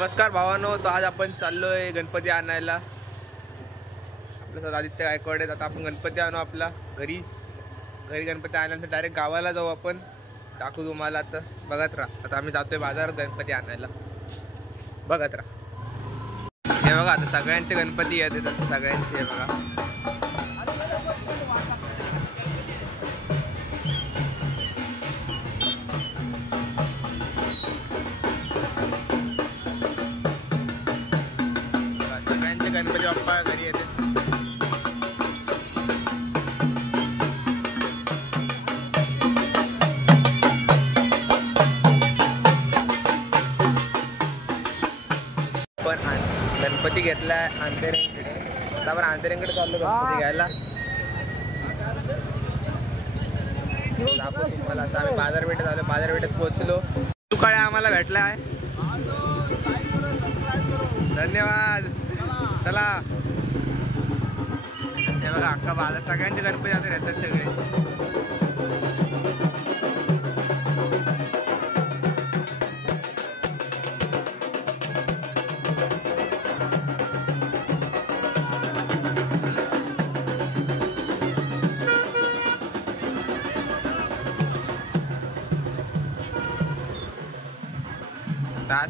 नमस्कार भावांनो, तो आज आपण चाललोय गणपती आणायला. आपल्यासोबत आदित्य गायकवाड आहेत. आता आपण गणपती आणू आपला घरी गणपती आणल्यानंतर डायरेक्ट गावाला जाऊ. आपण दाखवू तुम्हाला. आता बघत राहा. आता आम्ही जातोय बाजारात गणपती आणायला. बघत राहा. हे बघा, आता सगळ्यांचे गणपती येतात. सगळ्यांचे हे बघा. गणपती बाप्पा घरी येते. पण गणपती घेतलाय अंधेऱ्यांकडे. आता आपण अंधेऱ्यांकडे चाललो गणपती घ्यायला. मला आता आम्ही बाजारपेठेत आलो. बाजारपेठेत पोहोचलो. तुकाळे आम्हाला भेटला आहे. धन्यवाद. चला, हे बघा अख्खा बाजार सगळ्यांचे गणपती आता येतात सगळे.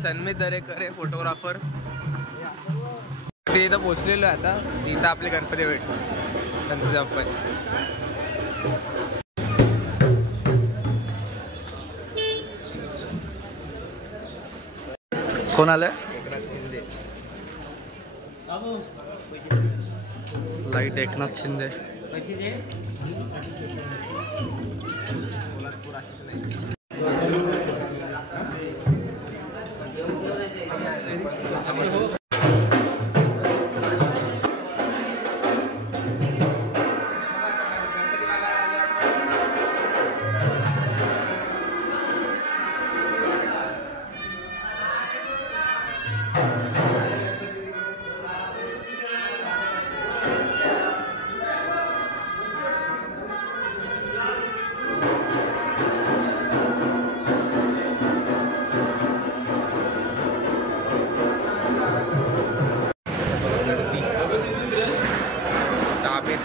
सन्मित दरेकर आहे फोटोग्राफर. ते इथं पोचलेलो आहे. आता इथं आपले गणपती गणपती बाप्पा. कोण आलंय? एकनाथ शिंदे. लाईट एकनाथ शिंदे. पोलादपूर आशिष नाही.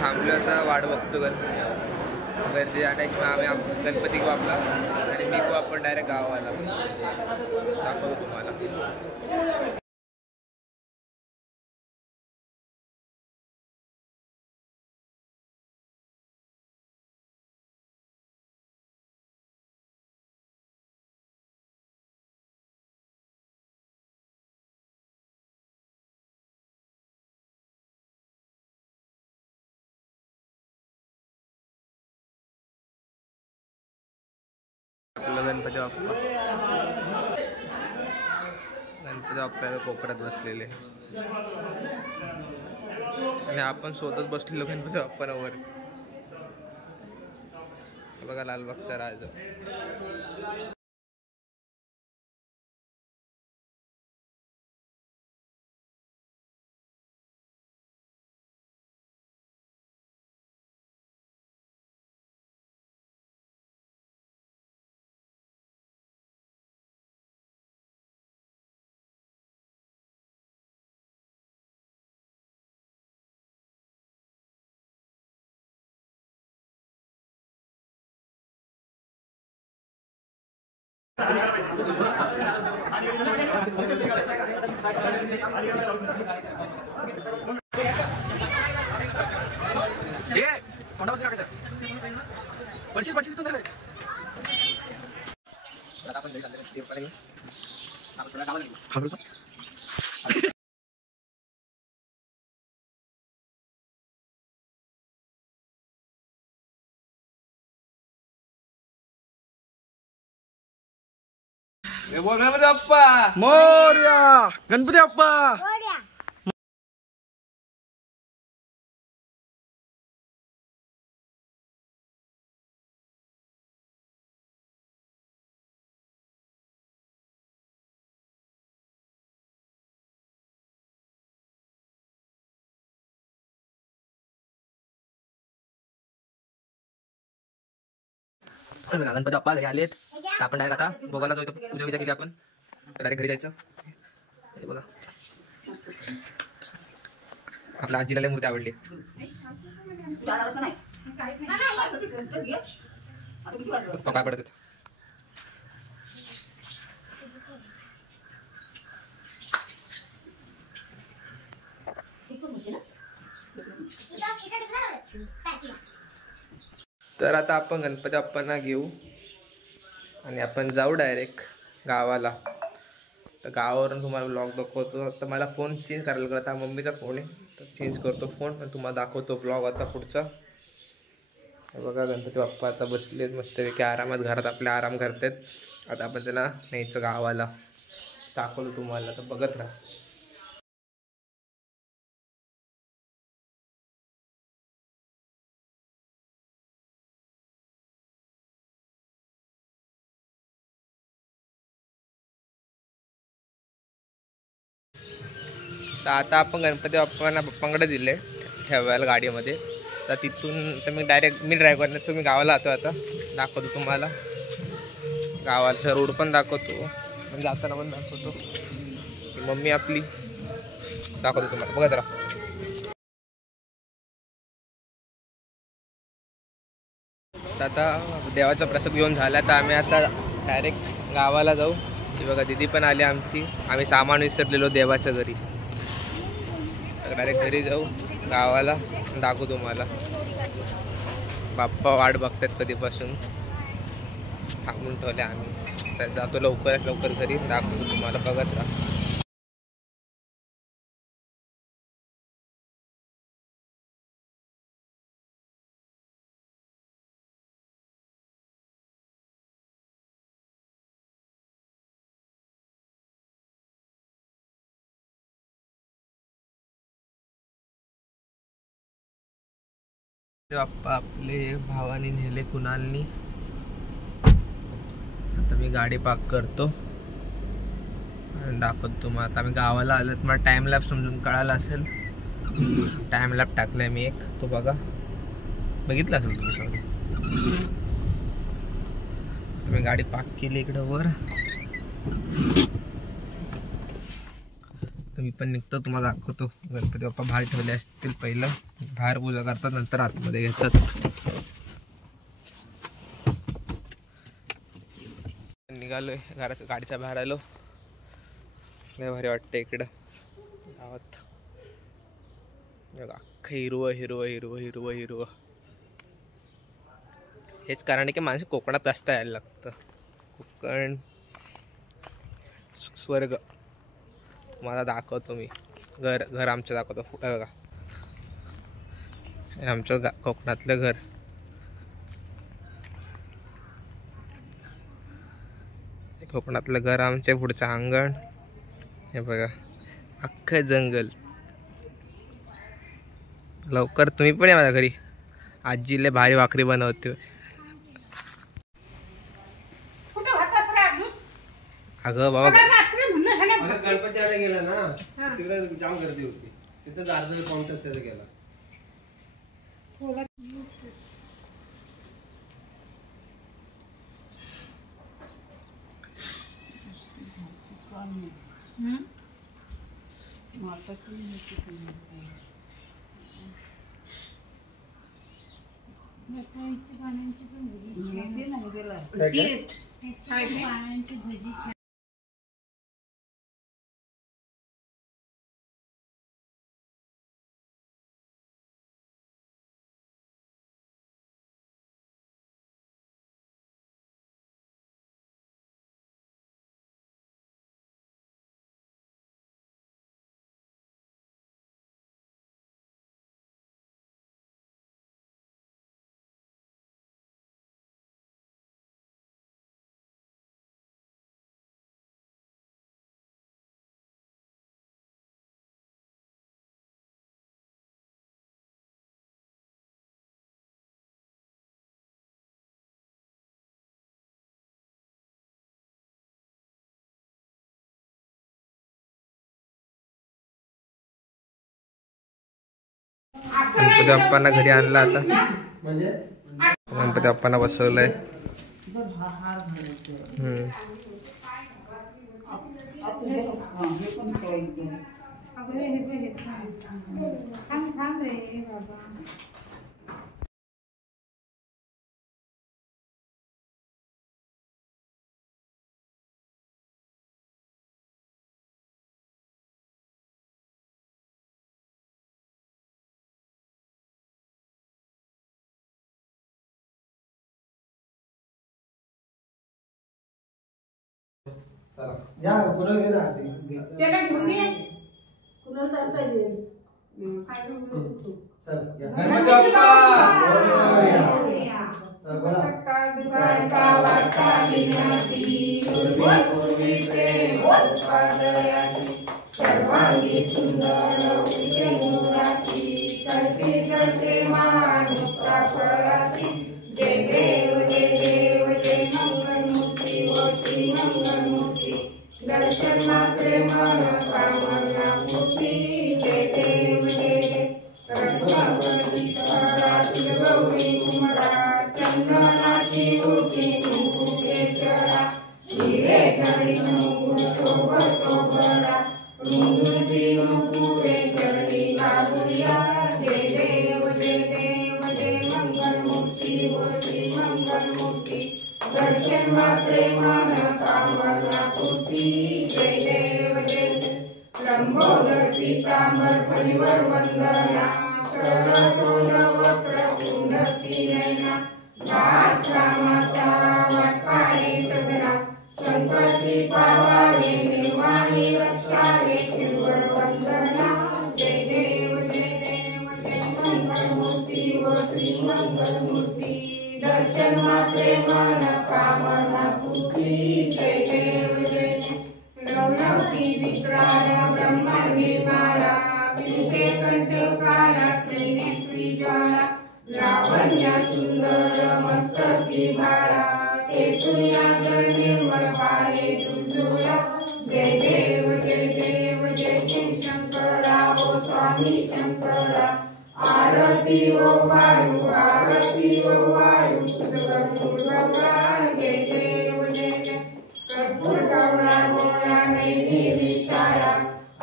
थांबलो आता वाट बघतो गर्दी आणायची. आम्ही गणपती घेऊ आपला आणि मी घेऊ आपण डायरेक्ट गावाला. दाखवतो तुम्हाला. आपलं गणपती बाप्पा कोपऱ्यात बसलेले आणि आपण स्वतःच बसलेलो गणपती बाप्पांवर. बघा लालबागचा राजा. गणपती बाप्पा मोरया. गणपती बाप्पा गणपती बाप्पा घरी आलेत. आपण डायरेक्ट आता भोगाला जाऊ. पूजा विजा केली आपण डायरेक्ट घरी जायचं. हे बघा आपल्या आजीला लय मूर्ती आवडली. काय पडत तर आता आपण गणपती बाप्पांना घेऊ आणि आपण जाऊ डायरेक्ट गावाला. तर गावावरून तुम्हाला ब्लॉग दाखवतो. तर मला फोन चेंज करायला लागला, आता मम्मीचा फोन आहे तर चेंज करतो फोन आणि तुम्हाला दाखवतो ब्लॉग आता पुढचा. बघा गणपती बाप्पा आता बसलेत मस्तपैकी आरामात, घरात आपल्या आराम करतात. आता आपण त्यांना न्यायचं गावाला, दाखवतो तुम्हाला, तर बघत राहा. तर आता आपण गणपती बाप्पांकडे दिले ठेवायला गाडीमध्ये. तर तिथून तर मी डायरेक्ट मी ड्राईव्ह करण्याचं मी गावाला जातो. आता दाखवतो तुम्हाला गावाचा रोड पण दाखवतो आणि जाताना पण दाखवतो. मम्मी आपली दाखवतो तुम्हाला, बघत राहा. तर आता देवाचा प्रसाद घेऊन झाला तर आम्ही आता डायरेक्ट गावाला जाऊ. ती बघा दिदी पण आली आमची, आम्ही सामान विसरलेलो देवाच्या घरी. तर डायरेक्ट घरी जाऊ गावाला, दाखवू तुम्हाला. बाप्पा वाट बघतात कधीपासून, थांबून ठेवले आम्ही. तर जातो लवकरात लवकर घरी, दाखवतो तुम्हाला, बघत राहा. बाप्पा आपले भावानी नेले कुणालनी. आता मी गाडी पार्क करतो आणि दाखवतो तुम्हाला. आता आम्ही गावाला आलो, तुम्हाला टाइम लॅप समजून कळाला असेल. टाइम लॅप टाकलाय मी एक, तो बघा, बघितला असेल तुम्ही सॉरी. आता मी गाडी पार्क केली इकडं वर, तर मी पण निघतो, तुम्हाला दाखवतो. गणपती बाप्पा बाहेर ठेवले असतील, पहिलं बाहेर पूजा करतात, नंतर आतमध्ये घेतात. निघालोय घराच्या, गाडीच्या बाहेर आलो. लय भारी वाटतं इकडं गावात. अख्खं हिरवं हिरवं हिरवं हिरवं हिरवं. हेच कारण आहे की माणसं कोकणात जास्त यायला लागतं. कोकण स्वर्ग. मला दाखवतो मी घर आमचं दाखवतो. बघा आमचं कोकणातलं घर. कोकणातलं घर, आमच्या पुढचं अंगण. हे बघा अख्खं जंगल. लवकर तुम्ही पण या माझ्या घरी, आजीले भारी भाकरी बनवते. अगं बाबा गणपती आला गेला ना, तिकडे जाम गर्दी होती, तिथं अर्धा पाऊण तास त्याचा गेला. गणपती बाप्पांना घरी आणला. आता गणपती बाप्पांना बसवलंय. थांब रे बाबा. या कुणाला घे ना त्याला घेऊन ये. कुणाला सांगता येईल चल या गणपती बाप्पा मोरया. चल बोला सर्वांगी सुंदर उजळी करते करते मानुका फळाची. जय देव जय देव जय मंगलमूर्ती व श्री मंगलमूर्ती. दर्शन मात्रे मन कामना पूर्ती. जय देव जय देव रत्नावती कराची गौरी कुमरा. चंदनाची उठी कुंकुकेश्वरा. हिरे जडी नुगु शोभतो बरा. रुंदुती नुपुरे चरणी लागुया. जय देव जय देव जय मंगलमूर्ती व श्री मंगलमूर्ती. दर्शन मात्रे मन कामना पूर्ती. जय देव जय देव लंबोदर पीतांबर परिवर वंदना. सरसोड वक्र कुंडती नयना. दास रामाचा वाटपाये सगळा. संकटी पावावे निर्वाणी रक्षावे शिवर वंदना. जय देव जय देव जय मंगलमूर्ती व श्री मंगलमूर्ती. दर्शन मात्रे मन कामना पूर्ती. जय देव जय देव लवलवती विक्राल ब्रह्मांडी माला. विषे कंठ काला त्रिनेत्री ज्वाला. लावण्य सुंदर मस्तकी भाला. केतुया जल निर्मळ वारे तुझुया. जय देव जय देव जय शिव शंकरा ओ स्वामी शंकरा. आरती ओ वायु आरती ओ वायु सुदगुर गौरा. जय देव जय देव कर्पूर गौरा गोळा नैनी विशाला.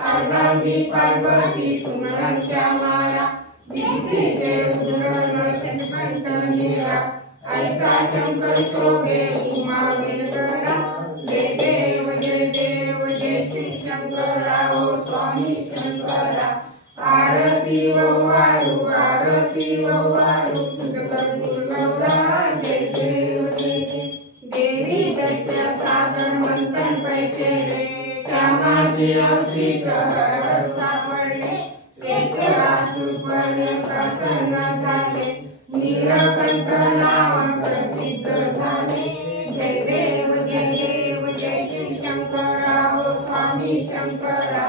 आगामी पार्वती सुमरन श्यामाला. भीती जय उज्ज्वल शतकंठ नीला. ऐसा शंकर शोभे उमा वेगळा. जय देव जय देव जय श्री शंकरा ओ स्वामी शंकरा. आरती ओ वायु आरती ओ वायु सुदगुर गौरा. जय देव जय देव देवी दैत्य सागर मंथन पैठेले. श्यामाची अवशीत हळद सापडले. केतरासुरपणे प्रसन्न झाले. नीलकंठ नाव प्रसिद्ध झाले. जय देव जय श्री शंकरा ओ स्वामी शंकरा.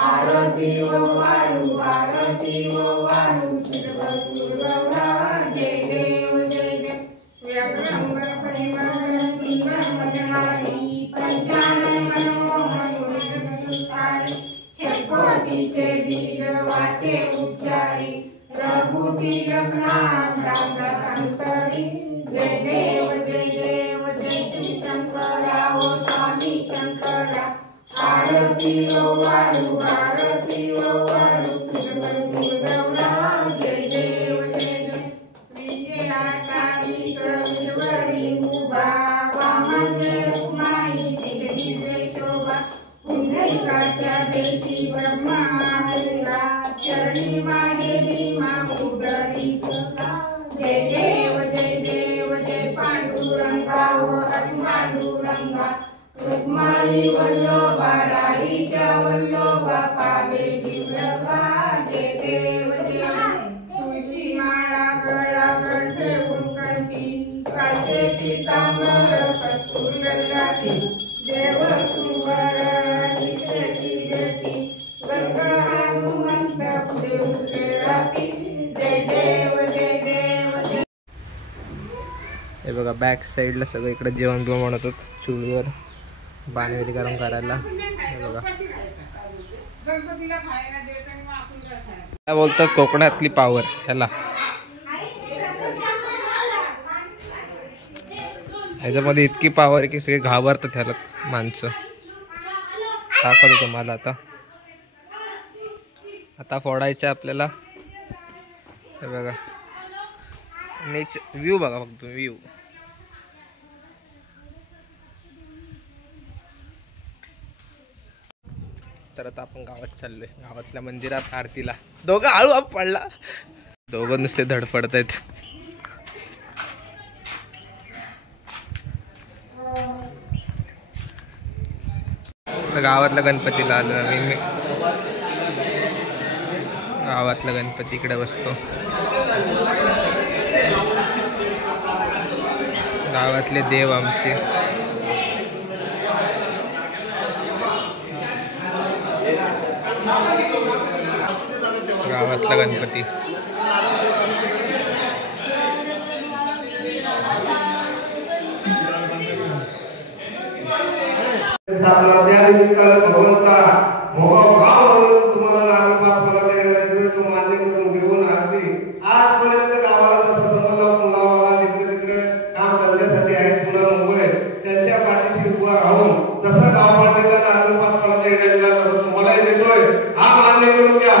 आरती ओ वायु आरती ओ वायु सुदगुर गौरा. जय देव जय देव व्याघ्रंबर परिमल सुंदर मजलारी. पंचानन मनोहर गुणगणुसारी. षट्कोटीचे बीज वाचे उच्चारी. रघुपी रघुनाथ अंतरी. जय देव जय श्री शंकरा ओ स्वामी शंकरा. आरती ओ वायु आरती ओ वायु सुदगुर गौरा. जय देव विजयाटावी सर्वरी उभा. वामने रुक्माई दिव्य शोभा. पुंडलिकाच्या भेटी ब्रह्मा हरिला. चरणी मागे भीमा उदरी चोला. जय देव जय पांडुरंगा ओ हरी पांडुरंगा. रुक्माई वल्लोबा राईच्या वल्लोबा पावे दिव्यगा. जय देव तुळशी माळा गळा कंठे कंठी. काचे पीतांबर कस्तूर ललाटी. देव सुवर नित्यची गती. वर्ग हनुमंत पुढे राती. जय देव जय. हे बघा बॅक साईडला सगळं इकडे जेवण घेऊन बनवतात चुलीवर. पाणी गरम करायला. हे बघा काय बोलतात कोकणातली पावर ह्याला. ह्याच्यामध्ये इतकी पावर आहे की सगळे घाबरतात ह्याला माणसं. दाखवतो तुम्हाला आता फोडायचं आपल्याला. हे बघा व्ह्यू बघा फक्त व्ह्यू. तर आता आपण गावात चाललोय, गावातल्या मंदिरात आरतीला. दोघं हळू आप पडला, दोघं नुसते धडपडत आहेत. गावातल्या गणपतीला आलो आम्ही. गावातला गणपती इकडे बसतो. गावातले देव आमचे. गावातला गणपती. भगवंता तुम्हाला मान्य करून घेऊन आजपर्यंत गावाला तिकडे काम करण्यासाठी आहेत मुलांमुळे त्यांच्या पाठीशी उभा राहून जसं गाव पाठीला नागरिक तुम्हाला देतोय हा मान्य करून घ्या.